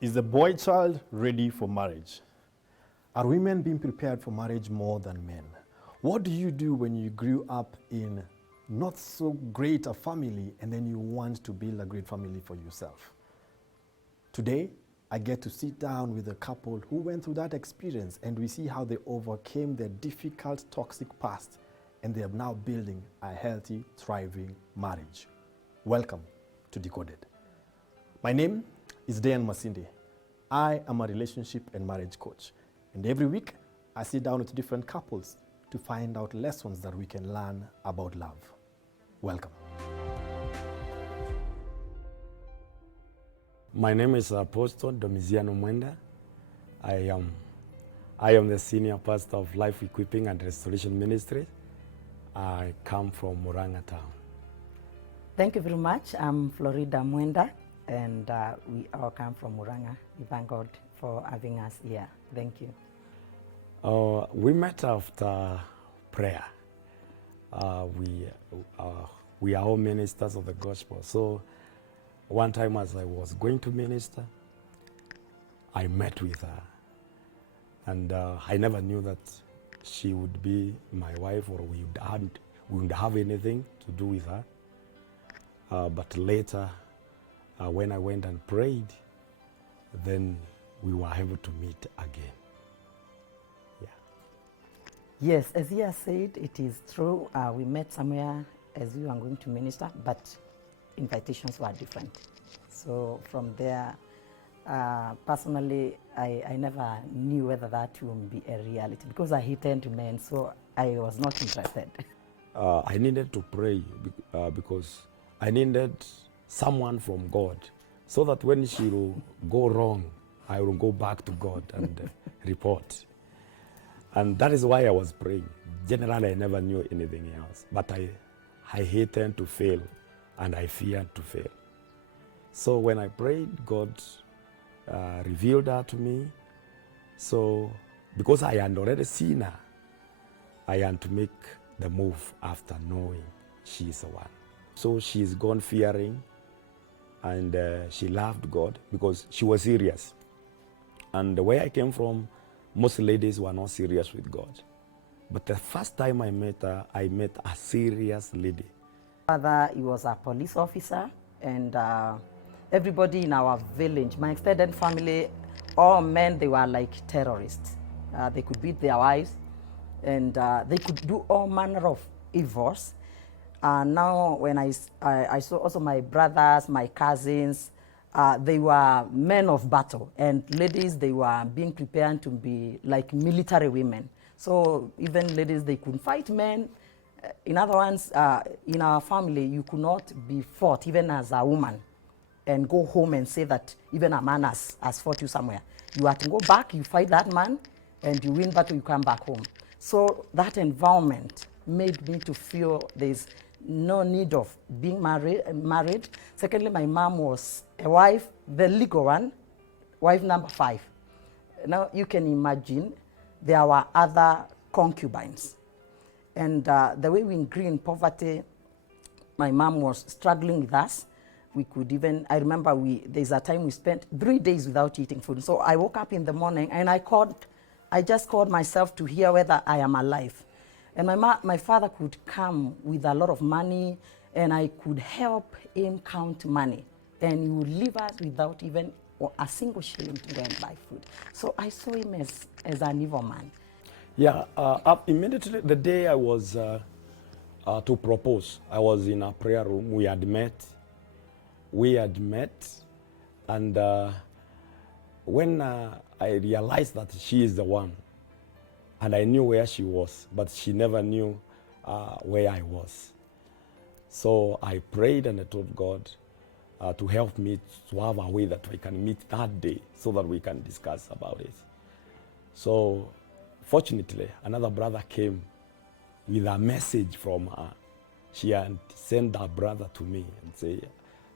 Is the boy child ready for marriage? Are women being prepared for marriage more than men? What do you do when you grew up in not so great a family and then you want to build a great family for yourself? Today, I get to sit down with a couple who went through that experience, and we see how they overcame their difficult, toxic past, and they are now building a healthy, thriving marriage. Welcome to Decoded. My name is Dan Masinde. I am a relationship and marriage coach. And every week, I sit down with different couples to find out lessons that we can learn about love. Welcome. My name is Apostle Domitiano Mwenda. I am the senior pastor of Life Equipping and Restoration Ministry. I come from Murang'a town. Thank you very much. I'm Florida Mwenda, and we all come from Murang'a. We thank God for having us here. Thank you. We met after prayer. We are all ministers of the gospel. So one time as I was going to minister, I met with her. And I never knew that she would be my wife, or we would have anything to do with her. But later, when I went and prayed, then we were able to meet again. Yeah. Yes, as he has said, it is true. We met somewhere as we were going to minister, but invitations were different. So from there, personally, I never knew whether that would be a reality because I hated men, so I was not interested. I needed to pray because I needed someone from God, so that when she will go wrong, I will go back to God and report. And that is why I was praying. Generally, I never knew anything else, but I hated to fail, and I feared to fail. So when I prayed, God revealed her to me. So because I had already seen her, I had to make the move after knowing she's the one. So she's gone fearing, and she loved God because she was serious. And the way I came from, most ladies were not serious with God. But the first time I met her, I met a serious lady. Father, he was a police officer, and everybody in our village, my extended family, all men, they were like terrorists. They could beat their wives, and they could do all manner of evils. Now, when I saw also my brothers, my cousins, they were men of battle, and ladies, they were being prepared to be like military women. So even ladies, they could fight men. In other words, in our family, you could not be fought even as a woman and go home and say that even a man has fought you somewhere. You have to go back, you fight that man, and you win battle, you come back home. So that environment made me to feel there's no need of being married. Secondly, my mom was a wife, the legal one, wife number 5. Now you can imagine there were other concubines. And the way we grew in poverty, my mom was struggling with us. We could even, I remember there's a time we spent 3 days without eating food. So I woke up in the morning and I just called myself to hear whether I am alive. And my father could come with a lot of money, and I could help him count money. And he would leave us without even a single shilling to go and buy food. So I saw him as an evil man. Yeah, immediately the day I was to propose, I was in a prayer room. We had met, and when I realized that she is the one, and I knew where she was, but she never knew where I was. So I prayed and I told God to help me to have a way that we can meet that day so that we can discuss about it. So fortunately, another brother came with a message from her. She had sent that brother to me and said,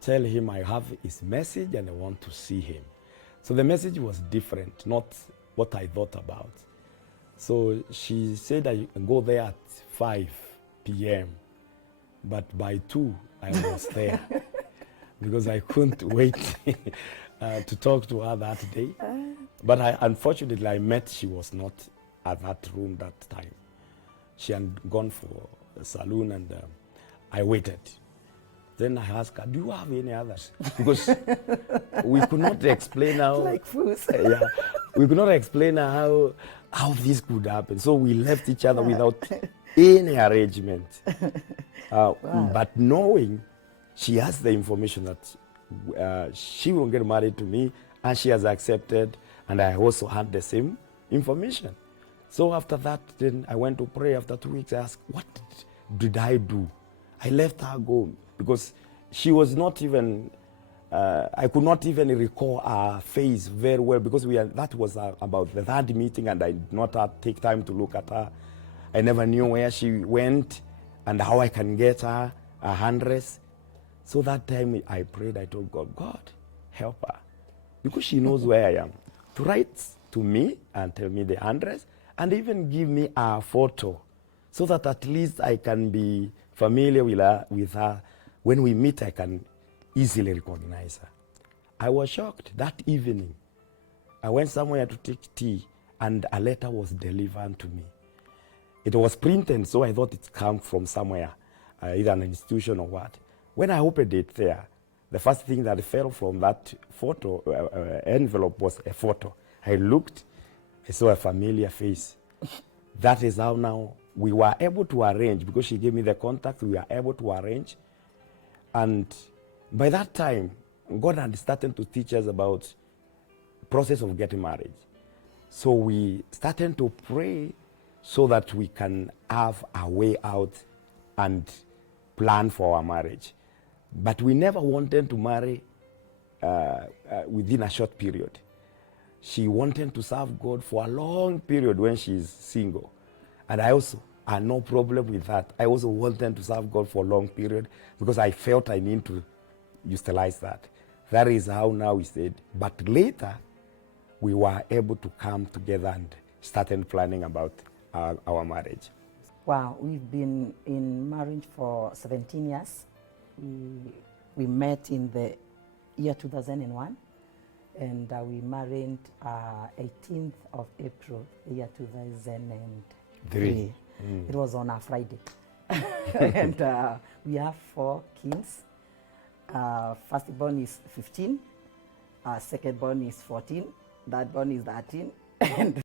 tell him I have his message and I want to see him. So the message was different, not what I thought about. So she said I can go there at 5 p.m. But by 2, I was there because I couldn't wait to talk to her that day. But unfortunately, she was not at that room that time. She had gone for a saloon, and I waited. Then I asked her, do you have any others? Because we could not explain how. Like fools. Yeah, we could not explain how this could happen. So we left each other without any arrangement. But knowing she has the information that she will get married to me, and she has accepted, and I also had the same information. So after that, then I went to pray. After 2 weeks, I asked, what did I do? I let her go because she was not even, I could not even recall her face very well because that was about the third meeting, and I did not take time to look at her. I never knew where she went and how I can get her address. So that time I prayed, I told God, God, help her. Because she knows where I am. To write to me and tell me the address, and even give me a photo so that at least I can be familiar with her. When we meet, I can easily recognize her. I was shocked that evening. I went somewhere to take tea, and a letter was delivered to me. It was printed, so I thought it came from somewhere, either an institution or what. When I opened it there, the first thing that fell from that photo envelope was a photo. I looked, I saw a familiar face. That is how now we were able to arrange, because she gave me the contact, we were able to arrange. And by that time, God had started to teach us about process of getting married. So we started to pray so that we can have a way out and plan for our marriage. But we never wanted to marry within a short period. She wanted to serve God for a long period when she's single. And I also had no problem with that. I also wanted to serve God for a long period because I felt I need to utilize that. That is how now we said. But later, we were able to come together and started planning about our marriage. Wow, we've been in marriage for 17 years. We met in the year 2001. And we married 18th of April, the year 2003. It was on a Friday. And we have 4 kids. Firstborn is 15, secondborn is 14, thirdborn is 13, and